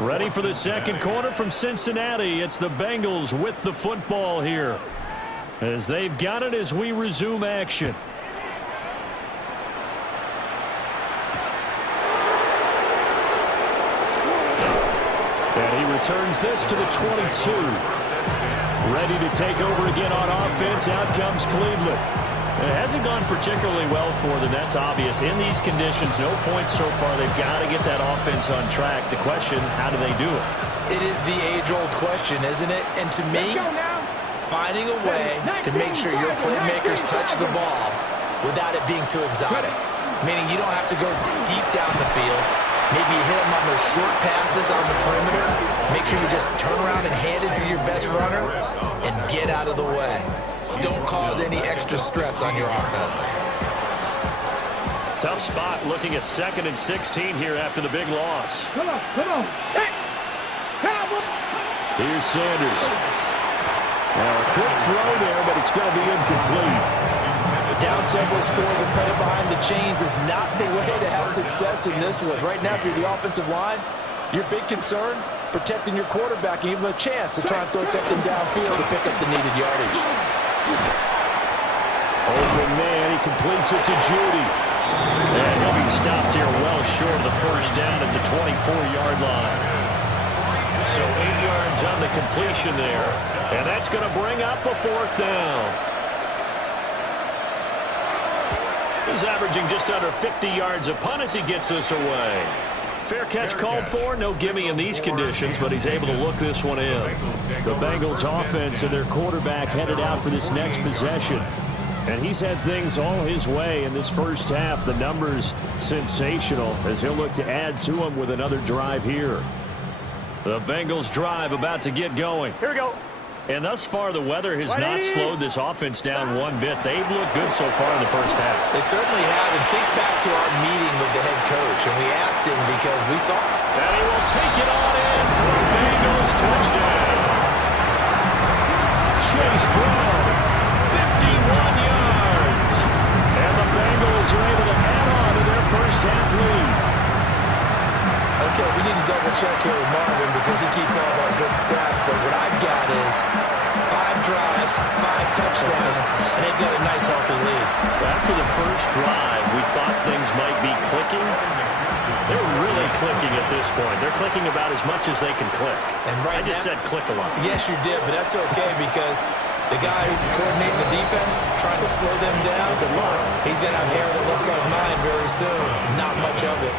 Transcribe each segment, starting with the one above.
Ready for the second quarter from Cincinnati. It's the Bengals with the football here, as they've got it as we resume action. And he returns this to the 22. Ready to take over again on offense. Out comes Cleveland. It hasn't gone particularly well for them. That's obvious. In these conditions, no points so far. They've got to get that offense on track. The question, how do they do it? It is the age-old question, isn't it? And to me, finding a way to make sure your playmakers touch the ball without it being too exotic. Meaning you don't have to go deep down the field. Maybe you hit them on those short passes on the perimeter. Make sure you just turn around and hand it to your best runner and get out of the way. Don't cause any extra stress on your offense. Tough spot looking at 2nd and 16 here after the big loss. Come on. Hey. Here's Sanders. Now a quick throw there, but it's going to be incomplete. Down several scores and playing behind the chains is not the way to have success in this one. Right now, if you're the offensive line, your big concern, protecting your quarterback and give him a chance to try and throw something downfield to pick up the needed yardage. Open man, he completes it to Judy. And he'll be stopped here well short of the first down at the 24-yard line. So 8 yards on the completion there. And that's going to bring up a 4th down. He's averaging just under 50 yards a punt as he gets this away. Fair catch called for. No gimme in these conditions, but he's able to look this one in. The Bengals offense and their quarterback headed out for this next possession. And he's had things all his way in this first half. The numbers sensational as he'll look to add to them with another drive here. The Bengals drive about to get going. Here we go. And thus far, the weather has not slowed this offense down one bit. They've looked good so far in the first half. They certainly have. And think back to our meeting with the head coach. And we asked him because we saw. And he will take it on in for a Bengals touchdown. Chase Brown, 51 yards. And the Bengals are able to add on to their first half lead. Okay, we need to double-check here with Marvin because he keeps all of our good stats. But what I've got is 5 drives, 5 touchdowns, and they've got a nice, healthy lead. After the first drive, we thought things might be clicking. They're really clicking at this point. They're clicking about as much as they can click. And right I just said click a lot. Yes, you did, but that's okay because the guy who's coordinating the defense, trying to slow them down, he's going to have hair that looks like mine very soon. Not much of it.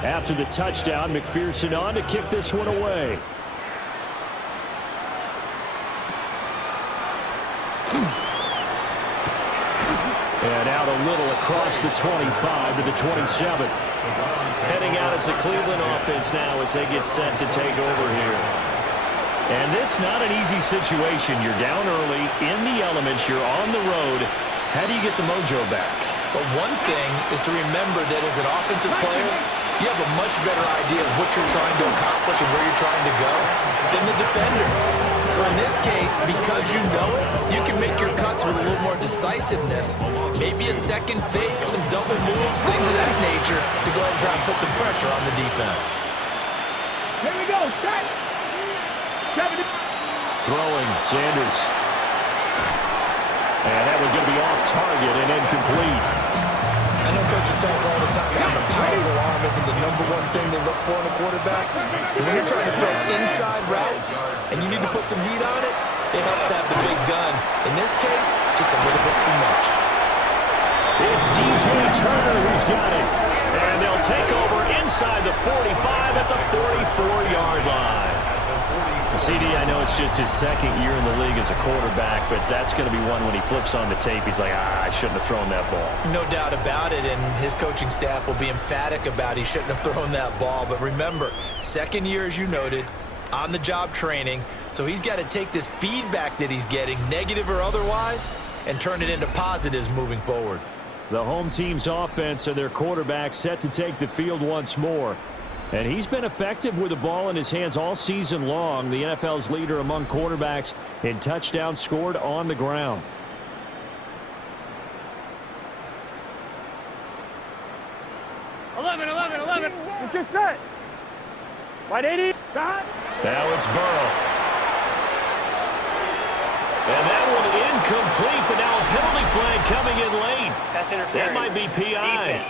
After the touchdown, McPherson on to kick this one away. And out a little across the 25 to the 27. Heading out as the Cleveland offense now as they get set to take over here. And this not an easy situation. You're down early, in the elements, you're on the road. How do you get the mojo back? But one thing is to remember that as an offensive player, you have a much better idea of what you're trying to accomplish and where you're trying to go than the defender. So in this case, because you know it, you can make your cuts with a little more decisiveness. Maybe a second fake, some double moves, things of that nature to go ahead and try and put some pressure on the defense. Here we go. Throwing, Sanders. And that was going to be off target and incomplete. I know coaches tell us all the time that having a powerful arm isn't the #1 thing they look for in a quarterback. But when you're trying to throw inside routes and you need to put some heat on it, it helps have the big gun. In this case, just a little bit too much. It's DJ Turner who's got it. And they'll take over inside the 45 at the 44-yard line. CD, I know it's just his second year in the league as a quarterback, but that's going to be one when he flips on the tape, he's like, I shouldn't have thrown that ball. No doubt about it, and his coaching staff will be emphatic about he shouldn't have thrown that ball. But remember, second year, as you noted, on-the-job training, so he's got to take this feedback that he's getting, negative or otherwise, and turn it into positives moving forward. The home team's offense and their quarterback set to take the field once more. And he's been effective with the ball in his hands all season long. The NFL's leader among quarterbacks in touchdowns scored on the ground. Let's get set. Wide 80. Stop. Now it's Burrow. And that one incomplete, but now a penalty flag coming in late. That might be PI.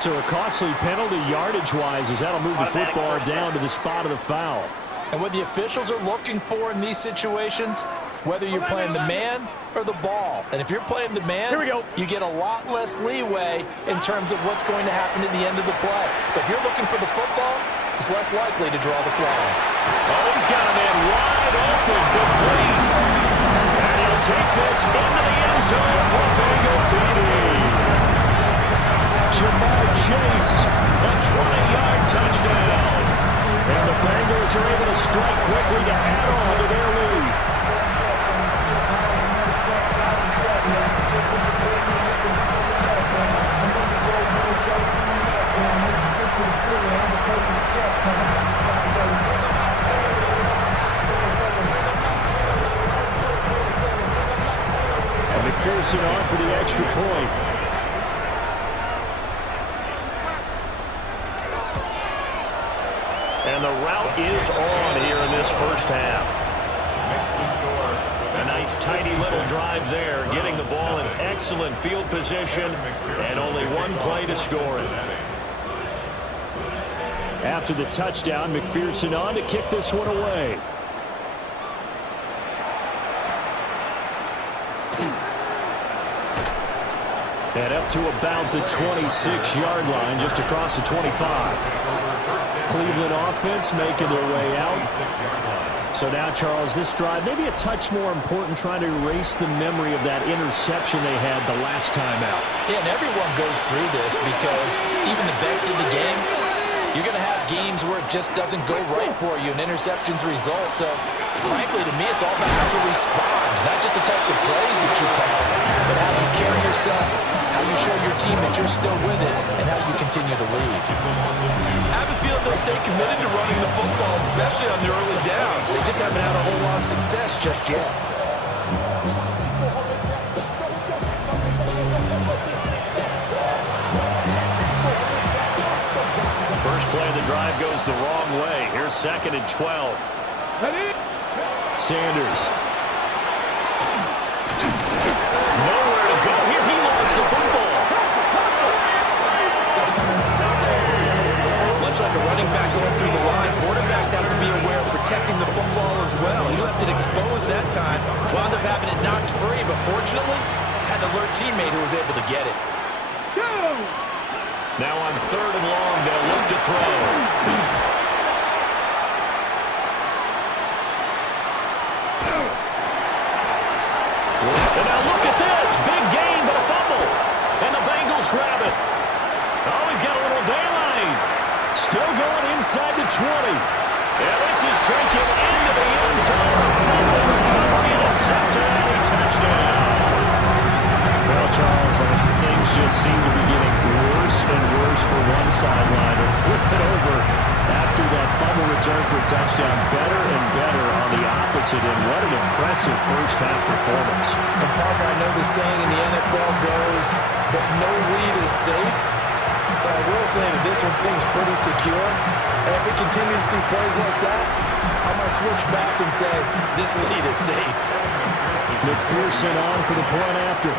So a costly penalty yardage-wise as that'll move the football down to the spot of the foul. And what the officials are looking for in these situations, whether you're playing the man or the ball. And if you're playing the man, Here we go. you get a lot less leeway in terms of what's going to happen at the end of the play. But if you're looking for the football, it's less likely to draw the flag. Oh, he's got a man wide open, complete. And he'll take this into the end zone for Bengal TD. Jamar Chase, a 20-yard touchdown. And the Bengals are able to strike quickly to add on to their lead. And McPherson on for the extra point. And the route is on here in this first half. A nice tidy little drive there, getting the ball in excellent field position, and only one play to score it. After the touchdown, McPherson on to kick this one away. And up to about the 26-yard line, just across the 25. Cleveland offense making their way out. So now, Charles, this drive, maybe a touch more important, trying to erase the memory of that interception they had the last time out. Yeah, and everyone goes through this because even the best in the game, you're going to have games where it just doesn't go right for you, and interceptions result. So, frankly, to me, it's all about how you respond, not just the types of plays that you call, but how you carry yourself, how you show your team that you're still with it, and how you continue to lead. I have a feeling they'll stay committed to running the football, especially on the early downs. They just haven't had a whole lot of success just yet. First play of the drive goes the wrong way. Here's 2nd and 12. Sanders. Nowhere to go here. He lost the football. Much like a running back going through the line, quarterbacks have to be aware of protecting the football as well. He left it exposed that time, wound up having it knocked free, but fortunately, had an alert teammate who was able to get it. Now on 3rd and long, they'll look to throw. And now look at this. Big gain, but a fumble. And the Bengals grab it. Oh, he's got a little daylight. Still going inside the 20. Yeah, this is taken into the end zone. Fumble recovery and a Cincinnati touchdown. Well, Charles, things just seem to be getting worse and worse for one sideline. And flip it over after that fumble return for a touchdown. Better and better on the opposite end. What an impressive first-half performance. And, partner, I know the saying in the NFL goes that no lead is safe. But I will say that this one seems pretty secure. And if we continue to see plays like that, I'm going to switch back and say this lead is safe. McPherson on for the point after.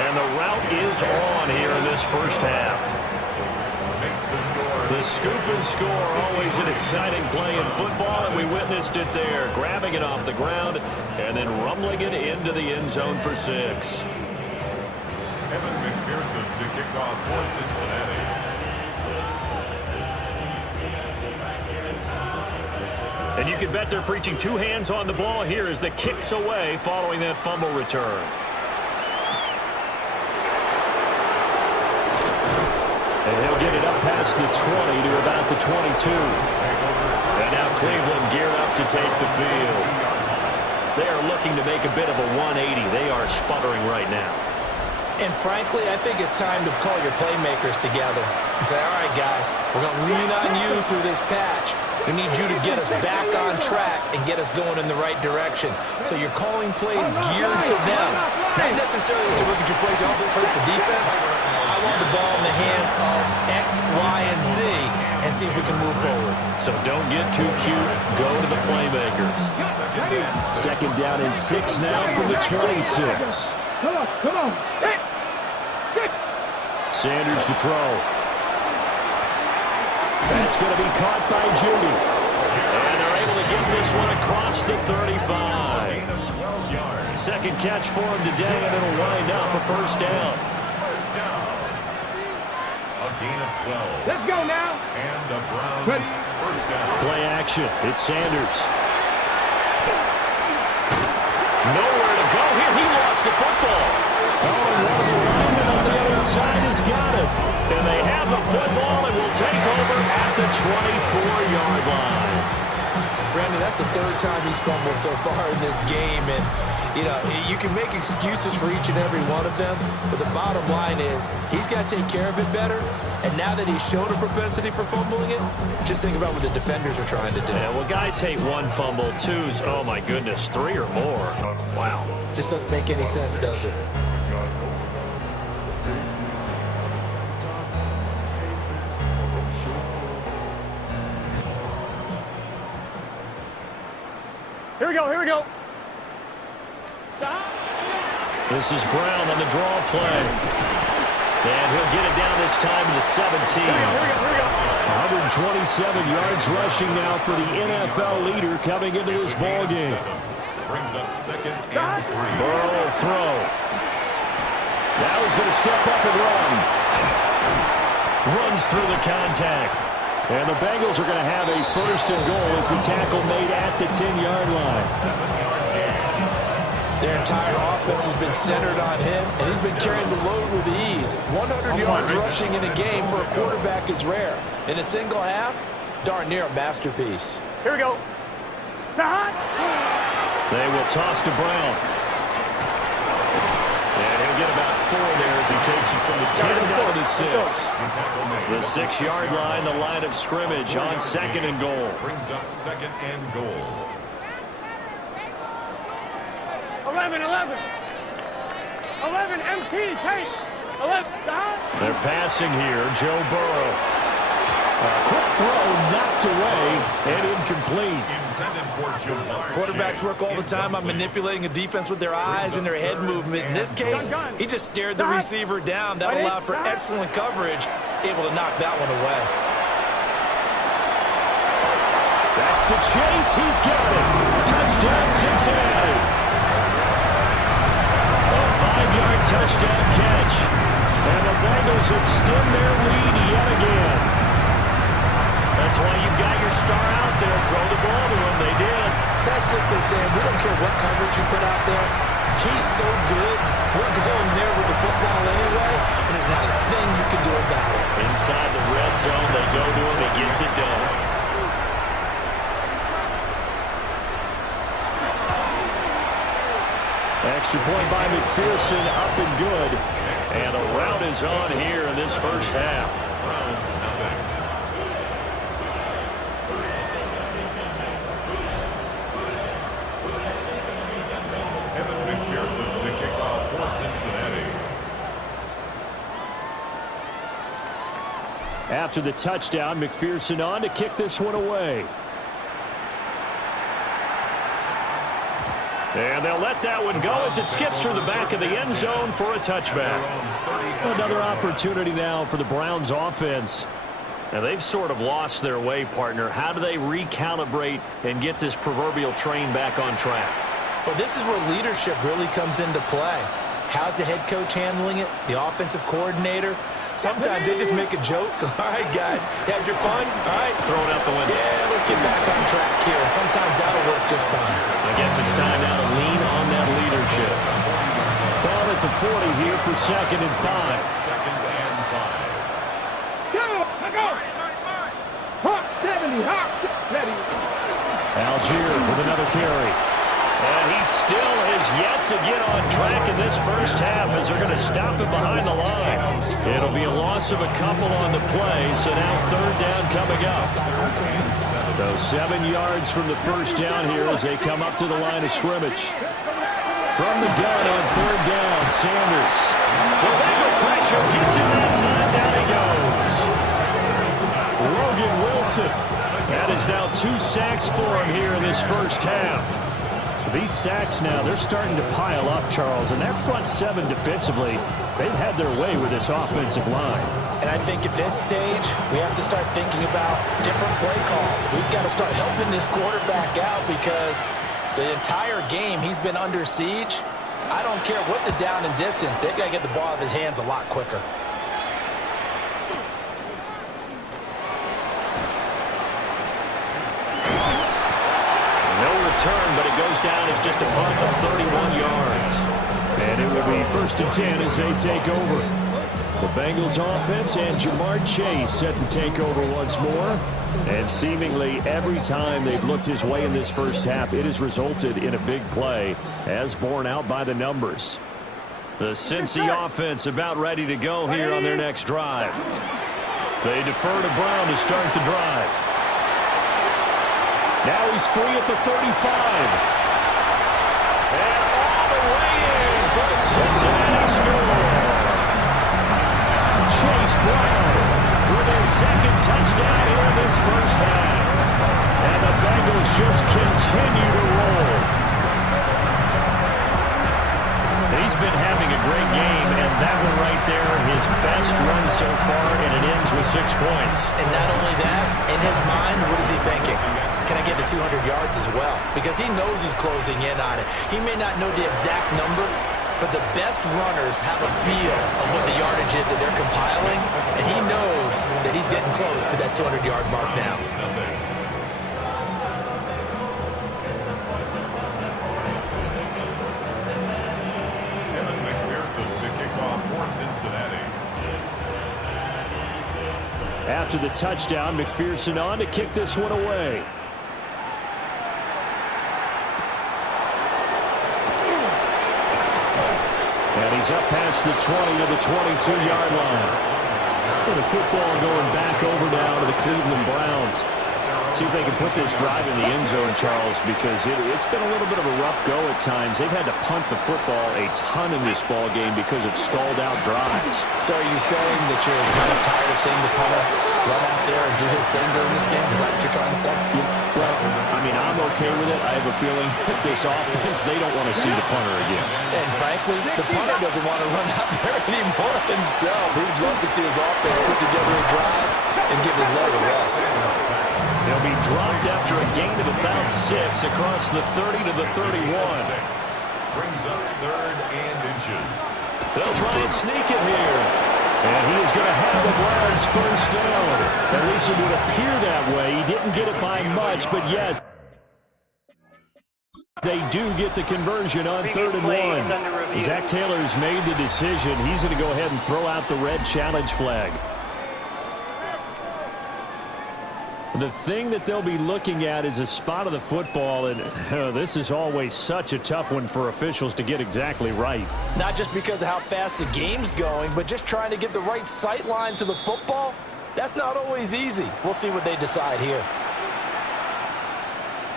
And the route is on here in this first half. The scoop and score, always an exciting play in football, and we witnessed it there, grabbing it off the ground and then rumbling it into the end zone for 6. Kevin McPherson to kick off for Cincinnati. And you can bet they're preaching 2 hands on the ball here as the kicks away following that fumble return. And he'll get it up past the 20 to about the 22. And now Cleveland geared up to take the field. They are looking to make a bit of a 180. They are sputtering right now. And frankly, I think it's time to call your playmakers together and say, all right, guys, we're going to lean on you through this patch. We need you to get us back on track and get us going in the right direction. So you're calling plays geared to them. Not necessarily to look at your plays, oh, this hurts the defense. I want the ball in the hands of X, Y, and Z and see if we can move forward. So don't get too cute. Go to the playmakers. Second down and 6 now from the 26. Come on. Hey. Sanders to throw. That's going to be caught by juke. And they're able to get this one across the 35. Second catch for him today, and it'll wind up a first down. A gain of 12. Let's go now. And the Browns first down. Play action. It's Sanders. Nowhere to go here. He lost the football. Oh, and one of the linemen on the other side has got it. And they have the football and will take over at the 24-yard line. Brandon, that's the third time he's fumbled so far in this game. And, you know, you can make excuses for each and every one of them, but the bottom line is he's got to take care of it better. And now that he's shown a propensity for fumbling it, just think about what the defenders are trying to do. Yeah, well, guys hate one fumble, twos, oh my goodness, 3 or more. Wow. Just doesn't make any sense, does it? Here we go. This is Brown on the draw play. And he'll get it down this time to the 17. Here we go. 127 yards rushing now for the NFL leader coming into this ball game. Brings up second and 3. Burrow will throw. Now he's going to step up and run. Runs through the contact. And the Bengals are going to have a first and goal as the tackle made at the 10-yard line. Their entire offense has been centered on him, and he's been carrying the load with ease. 100 yards rushing in a game for a quarterback is rare. In a single half, darn near a masterpiece. Here we go. They will toss to Brown. And he'll get about 4 there as he takes it from the 10 down to the 6. The 6-yard line, the line of scrimmage on second and goal. Brings up second and goal. 11 MT, take 11. They're passing here. Joe Burrow. A quick throw knocked away and incomplete. Intended for Jamar Quarterbacks Chase. work all the time on manipulating a defense with their eyes and their head movement. In this case, he just stared the receiver down. That allowed for excellent coverage, able to knock that one away. That's to Chase. He's got it. Touchdown, Cincinnati. A 5-yard touchdown catch. And the Bengals extend their lead yet again. That's why you've got your star out there. Throw the ball to him. They did. That's simply saying we don't care what coverage you put out there. He's so good. We're going there with the football anyway, and there's not a thing you can do about it. Inside the red zone, they go to him. He gets it done. Extra point by McPherson, up and good. And a rout is on here in this first half. Browns nothing. McPherson, the kickoff for Cincinnati. After the touchdown, McPherson on to kick this one away. And they'll let that one go as it skips through the back of the end zone for a touchback. Another opportunity now for the Browns offense. Now they've sort of lost their way, partner. How do they recalibrate and get this proverbial train back on track? Well, this is where leadership really comes into play. How's the head coach handling it? The offensive coordinator? Sometimes they just make a joke. All right, guys, you had your fun? All right. Throw it out the window. Yeah, let's get back on track here. And sometimes that'll work just fine. I guess it's time now to lean on that leadership. Ball at the 40 here for second and 5. Second and 5. Go. Hot 70. Algier with another carry. And he still has yet to get on track in this first half as they're going to stop him behind the line. It'll be a loss of a couple on the play, so now third down coming up. So 7 yards from the first down here as they come up to the line of scrimmage. From the gun on third down, Sanders. The Bengal pressure gets him that time. Down he goes. Logan Wilson. That is now 2 sacks for him here in this first half. These sacks now, they're starting to pile up, Charles, and that front seven defensively, they've had their way with this offensive line. And I think at this stage, we have to start thinking about different play calls. We've got to start helping this quarterback out because the entire game he's been under siege. I don't care what the down and distance, they've got to get the ball out of his hands a lot quicker. Turn, but it goes down as just a punt of 31 yards. And it will be 1st and 10 as they take over. The Bengals offense and Jamar Chase set to take over once more. And seemingly every time they've looked his way in this first half, it has resulted in a big play, as borne out by the numbers. The Cincy offense about ready to go here on their next drive. They defer to Brown to start the drive. Now he's free at the 35. And all the way in for the Cincinnati score. Chase Brown with his second touchdown here in this first half. And the Bengals just continue to roll. He's been having a great game, and that one right there, his best run so far, and it ends with 6 points. And not only that, in his mind, what is he thinking? Can I get to 200 yards as well? Because he knows he's closing in on it. He may not know the exact number, but the best runners have a feel of what the yardage is that they're compiling, and he knows that he's getting close to that 200-yard mark now. After the touchdown, McPherson on to kick this one away. And he's up past the 20 to the 22-yard line. And the football going back over now to the Cleveland Browns. See if they can put this drive in the end zone, Charles, because it's been a little bit of a rough go at times. They've had to punt the football a ton in this ball game because of stalled-out drives. So are you saying that you're kind of tired of seeing the punter run out there and do his thing during this game? Is that what you're trying to say? Yeah, well, I mean, I'm okay with it. I have a feeling that this offense, they don't want to see the punter again. And frankly, the punter doesn't want to run out there anymore himself. He'd love to see his offense put together a drive and give his leg a rest. They'll be dropped after a gain of about 6 across the 30 to the 31. Brings up 3rd and inches. They'll try and sneak it here. And he is going to have the Browns first down. At least it would appear that way. He didn't get it by much, but yet they do get the conversion on 3rd and 1. Zach Taylor's made the decision. He's going to go ahead and throw out the red challenge flag. The thing that they'll be looking at is a spot of the football, and this is always such a tough one for officials to get exactly right. Not just because of how fast the game's going, but just trying to get the right sight line to the football. That's not always easy. We'll see what they decide here.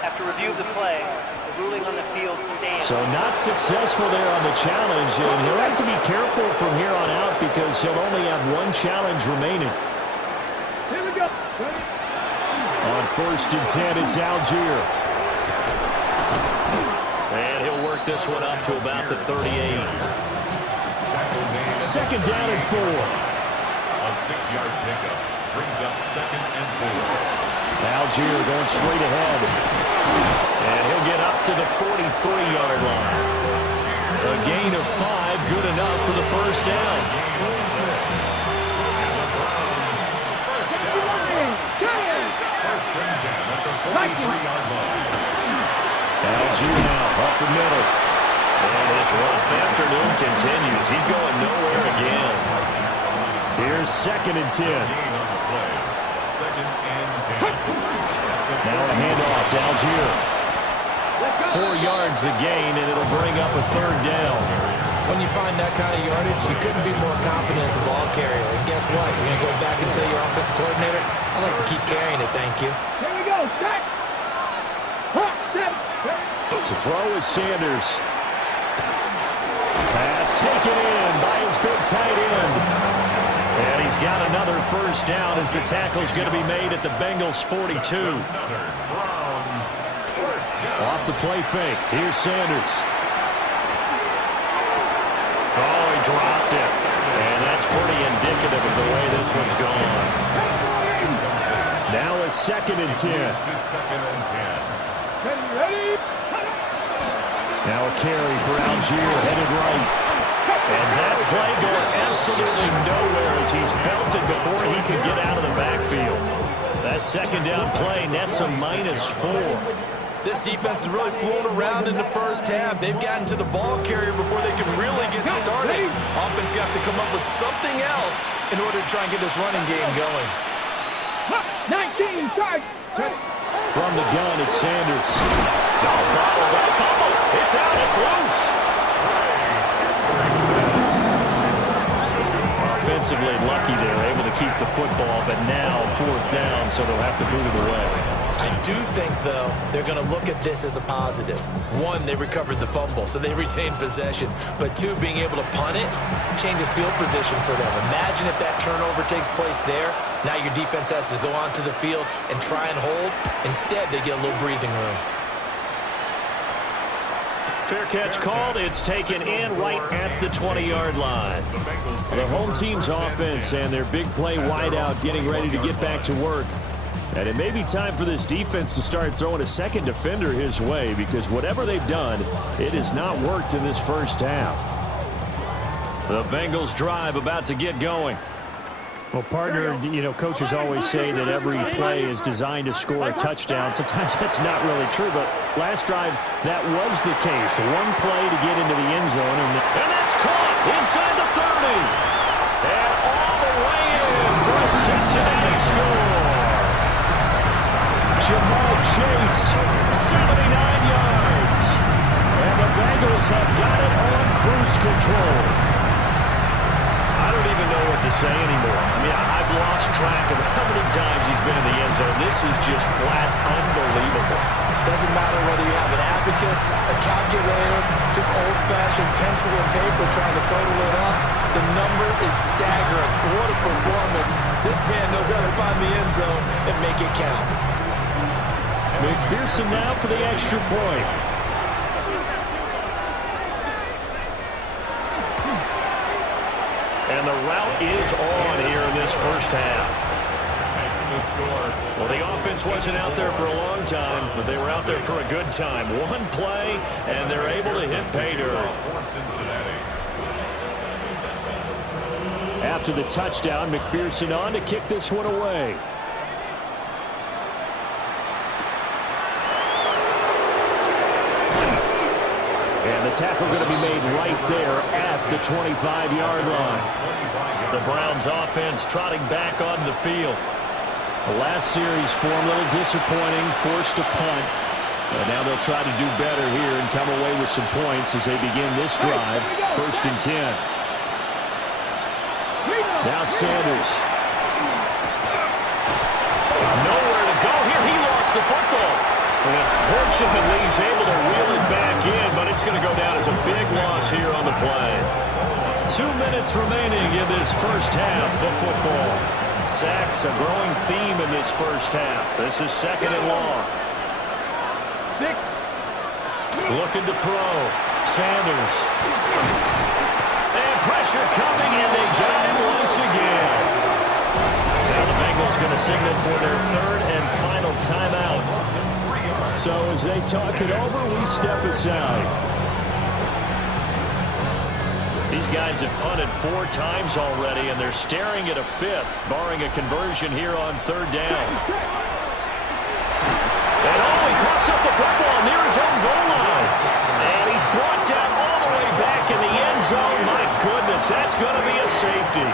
After review of the play, the ruling on the field stands. So not successful there on the challenge, and he'll have to be careful from here on out because he'll only have 1 challenge remaining. Here we go. On 1st and 10, it's Algier. And he'll work this one up to about the 38. 2nd down and 4. A 6-yard pickup brings up 2nd and 4. Algier going straight ahead. And he'll get up to the 43-yard line. A gain of 5, good enough for the first down. Algier now up the middle. And his rough afternoon continues. He's going nowhere again. Here's 2nd and 10. Now a handoff to Algier. 4 yards the gain, and it'll bring up a third down. When you find that kind of yardage, you couldn't be more confident as a ball carrier. And guess what? You're going to go back and tell your offensive coordinator, I like to keep carrying it, thank you. Here we go. Set. To throw is Sanders. Pass taken in by his big tight end. And he's got another first down as the tackle's going to be made at the Bengals 42. Off the play fake. Here's Sanders. Oh, he dropped it. And that's pretty indicative of the way this one's gone. Now a 2nd and 10. Ready? Now a carry for Algier, headed right. And that play going absolutely nowhere as he's belted before he could get out of the backfield. That 2nd down play nets a -4. This defense has really flown around in the first half. They've gotten to the ball carrier before they can really get started. Offense got to come up with something else in order to try and get this running game going. 19, start. From the gun, it's Sanders. Fumble. It's out. It's loose. Offensively lucky they're able to keep the football, but now 4th down, so they'll have to boot it away. I do think, though, they're going to look at this as a positive. 1, they recovered the fumble, so they retained possession. But 2, being able to punt it changes field position for them. Imagine if that turnover takes place there. Now your defense has to go onto the field and try and hold. Instead, they get a little breathing room. Fair catch called. It's taken in right at the 20-yard line. The home team's offense and their big play wideout getting ready to get back to work. And it may be time for this defense to start throwing a second defender his way, because whatever they've done, it has not worked in this first half. The Bengals drive about to get going. Well, partner, coaches always say that every play is designed to score a touchdown. Sometimes that's not really true, but last drive, that was the case. One play to get into the end zone. And that's caught inside the 30. And all the way in for a Cincinnati score. Jamal Chase, 79 yards. And the Bengals have got it on cruise control. I don't even know what to say anymore. I mean, I've lost track of how many times he's been in the end zone. This is just flat unbelievable. Doesn't matter whether you have an abacus, a calculator, just old-fashioned pencil and paper trying to total it up. The number is staggering. What a performance. This man knows how to find the end zone and make it count. McPherson now for the extra point. And the route is on here in this first half. Well, the offense wasn't out there for a long time, but they were out there for a good time. One play, and they're able to hit pay dirt. After the touchdown, McPherson on to kick this one away. And the tackle going to be made right there at the 25-yard line. The Browns offense trotting back onto the field. The last series for them, a little disappointing, forced a punt. But now they'll try to do better here and come away with some points as they begin this drive. 1st and 10. Now Sanders. Nowhere to go here. He lost the football. And unfortunately, he's able to reel it back in, but it's going to go down as a big loss here on the play. 2 minutes remaining in this first half of football. Sacks, a growing theme in this first half. This is 2nd and long. 6. Looking to throw. Sanders. And pressure coming, and they got him once again. Now the Bengals going to signal for their 3rd and final timeout. So as they talk it over, we step aside. These guys have punted 4 times already, and they're staring at a 5th, barring a conversion here on 3rd down. And he coughs up the football near his own goal line. And he's brought down all the way back in the end zone. My goodness, that's going to be a safety.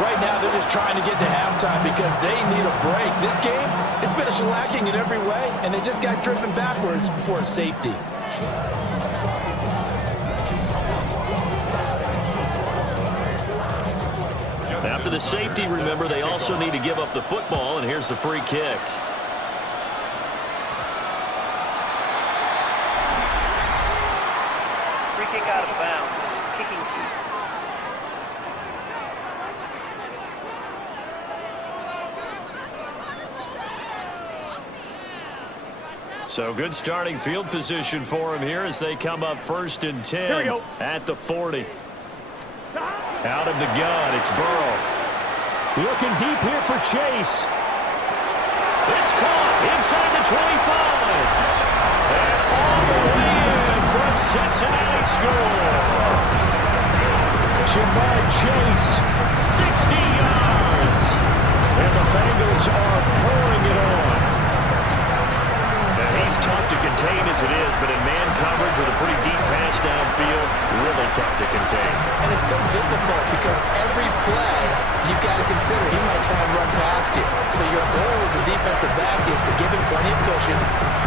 Right now, they're just trying to get to halftime because they need a break. This game, it's been a shellacking in every way, and they just got driven backwards for a safety. After the safety, remember, they also need to give up the football, and here's the free kick. Free kick out of bounds. Kicking team. So good starting field position for him here as they come up 1st and 10 at the 40. Out of the gun, it's Burrow. Looking deep here for Chase. It's caught inside the 25. And all the way in for a Cincinnati score. Jamar Chase. 60 yards. And the Bengals are pouring it on. He's tough to contain as it is, but in man coverage with a pretty deep pass downfield, really tough to contain. And it's so difficult because every play you've got to consider he might try and run past you. So your goal as a defensive back is to give him plenty of cushion,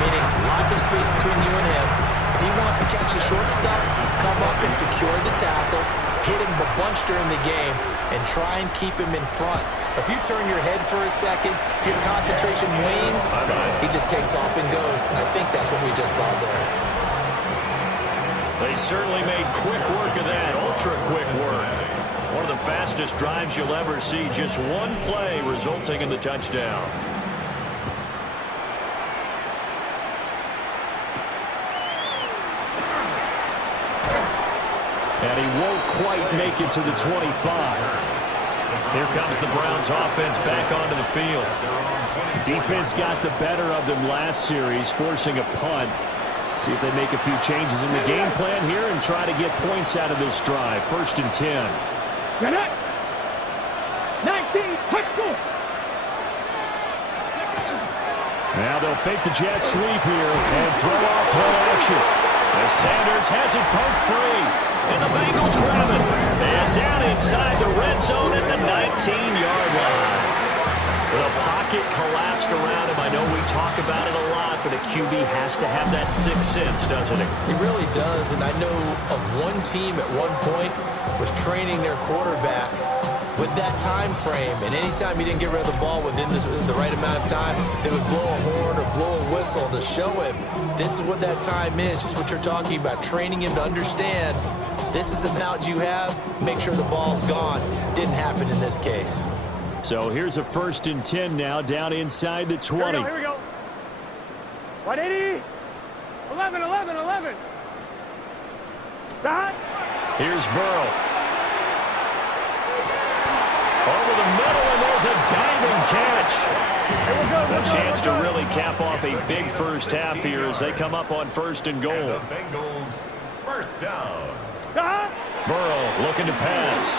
meaning lots of space between you and him. If he wants to catch the short stuff, come up and secure the tackle, hit him a bunch during the game, and try and keep him in front. If you turn your head for a second, if your concentration wanes, he just takes off and goes. And I think that's what we just saw there. They certainly made quick work of that, ultra-quick work. One of the fastest drives you'll ever see, just one play resulting in the touchdown. And he won't quite make it to the 25. Here comes the Browns offense back onto the field. Defense got the better of them last series, forcing a punt. See if they make a few changes in the game plan here and try to get points out of this drive. 1st and 10. 19, let's go. Now they'll fake the jet sweep here and throw off play action. As Sanders has it poked free. And the Bengals grab it. And down inside the red zone at the 19-yard line. The pocket collapsed around him. I know we talk about it a lot, but a QB has to have that sixth sense, doesn't he? He really does, and I know of one team at one point was training their quarterback with that time frame, and anytime he didn't get rid of the ball within the right amount of time, they would blow a horn or blow a whistle to show him this is what that time is, just what you're talking about, training him to understand this is the amount you have, make sure the ball's gone. Didn't happen in this case. So here's a 1st and 10 now, down inside the 20. Here we go. 180. 11. Stop. Here's Burrow. Over the middle, and there's a diving catch. A chance to really cap off a big first half here as they come up on 1st and goal. The Bengals, first down. Burrow looking to pass.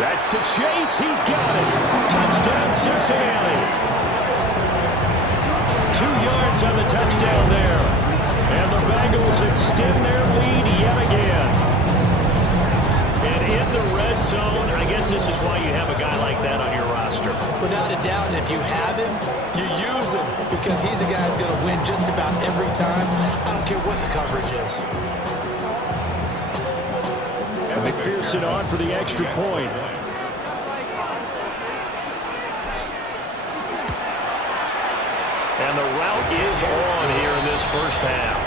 That's to Chase. He's got it. Touchdown, Cincinnati. 2 yards on the touchdown there. And the Bengals extend their lead yet again. And in the red zone, I guess this is why you have a guy like that on your roster. Without a doubt, and if you have him, you use him because he's a guy who's going to win just about every time. I don't care what the coverage is. McPherson on for the extra point. And the route is on here in this first half.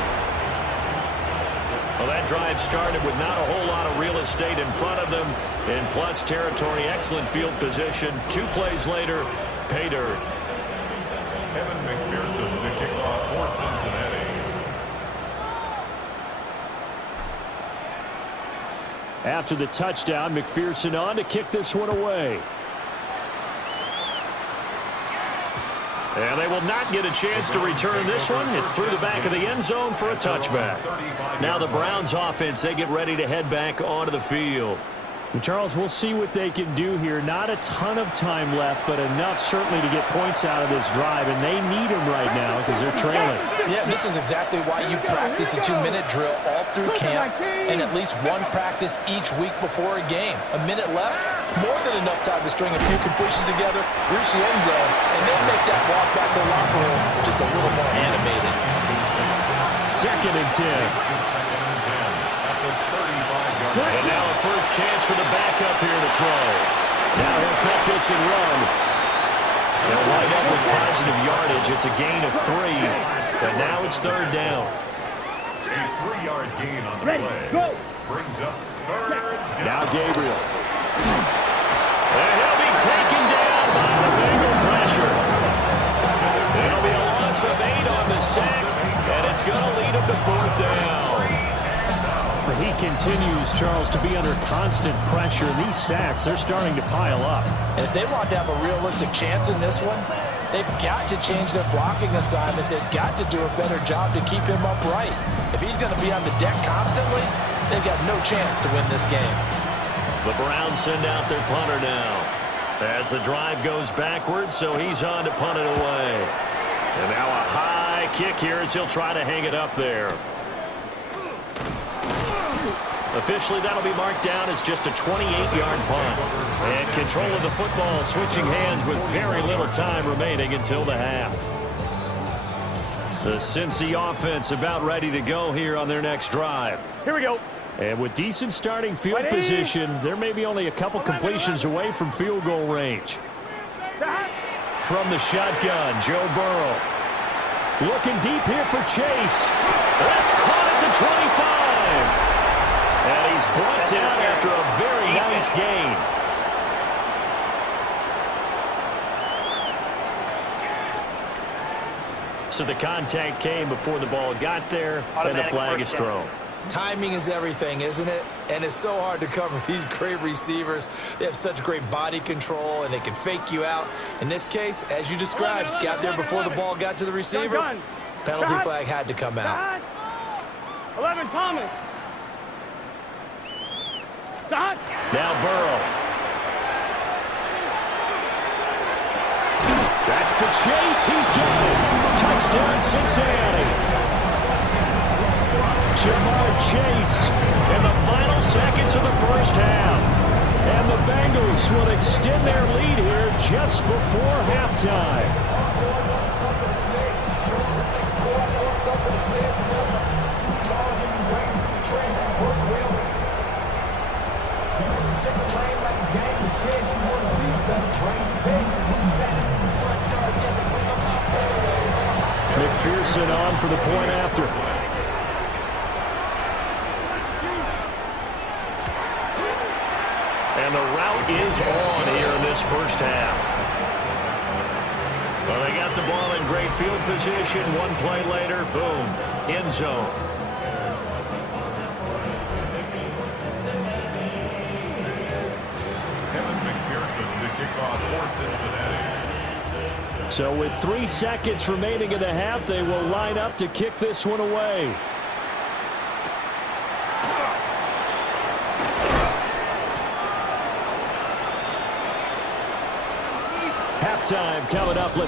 Well, that drive started with not a whole lot of real estate in front of them. In plus territory, excellent field position. 2 plays later, pay dirt. Kevin McPherson to kick off for Cincinnati. After the touchdown, McPherson on to kick this one away. And they will not get a chance to return this one. It's through the back of the end zone for a touchback. Now the Browns offense, they get ready to head back onto the field. And Charles, we'll see what they can do here. Not a ton of time left, but enough certainly to get points out of this drive, and they need them right now because they're trailing. Yeah, this is exactly why you practice a 2-minute drill all through camp and at least one practice each week before a game. A minute left, more than enough time to string a few completions together, reach the end zone, and then make that walk back to the locker room just a little more animated. 2nd and 10. And now a first chance for the backup here to throw. Now he'll take this and run. They'll wind up with positive yardage. It's a gain of 3. But now it's 3rd down. A 3-yard gain on the play. Go. Brings up 3rd down. Now Gabriel. And he'll be taken down by the Bengal pressure. It'll be a loss of 8 on the sack, and it's going to lead him to 4th down. But he continues, Charles, to be under constant pressure. These sacks, they're starting to pile up. And if they want to have a realistic chance in this one, they've got to change their blocking assignments. They've got to do a better job to keep him upright. If he's going to be on the deck constantly, they've got no chance to win this game. The Browns send out their punter now. As the drive goes backwards, so he's on to punt it away. And now a high kick here as he'll try to hang it up there. Officially, that'll be marked down as just a 28-yard punt. And control of the football switching hands with very little time remaining until the half. The Cincy offense about ready to go here on their next drive. Here we go. And with decent starting field position, they're maybe only a couple completions away from field goal range. From the shotgun, Joe Burrow. Looking deep here for Chase. That's caught at the 25. And he's brought down after a very nice gain. So the contact came before the ball got there, and the flag is thrown. Timing is everything, isn't it? And it's so hard to cover these great receivers. They have such great body control, and they can fake you out. In this case, as you described, got there before the ball got to the receiver. Penalty flag had to come out. 11, Thomas. Now Burrow. That's to Chase. He's got it. Touchdown, Cincinnati. Jamar Chase in the final seconds of the first half. And the Bengals will extend their lead here just before halftime. McPherson on for the point after. And the route is on here in this first half. Well, they got the ball in great field position. One play later, boom, end zone. Kevin McPherson to kick off for Cincinnati. So with 3 seconds remaining in the half, they will line up to kick this one away. Halftime coming up.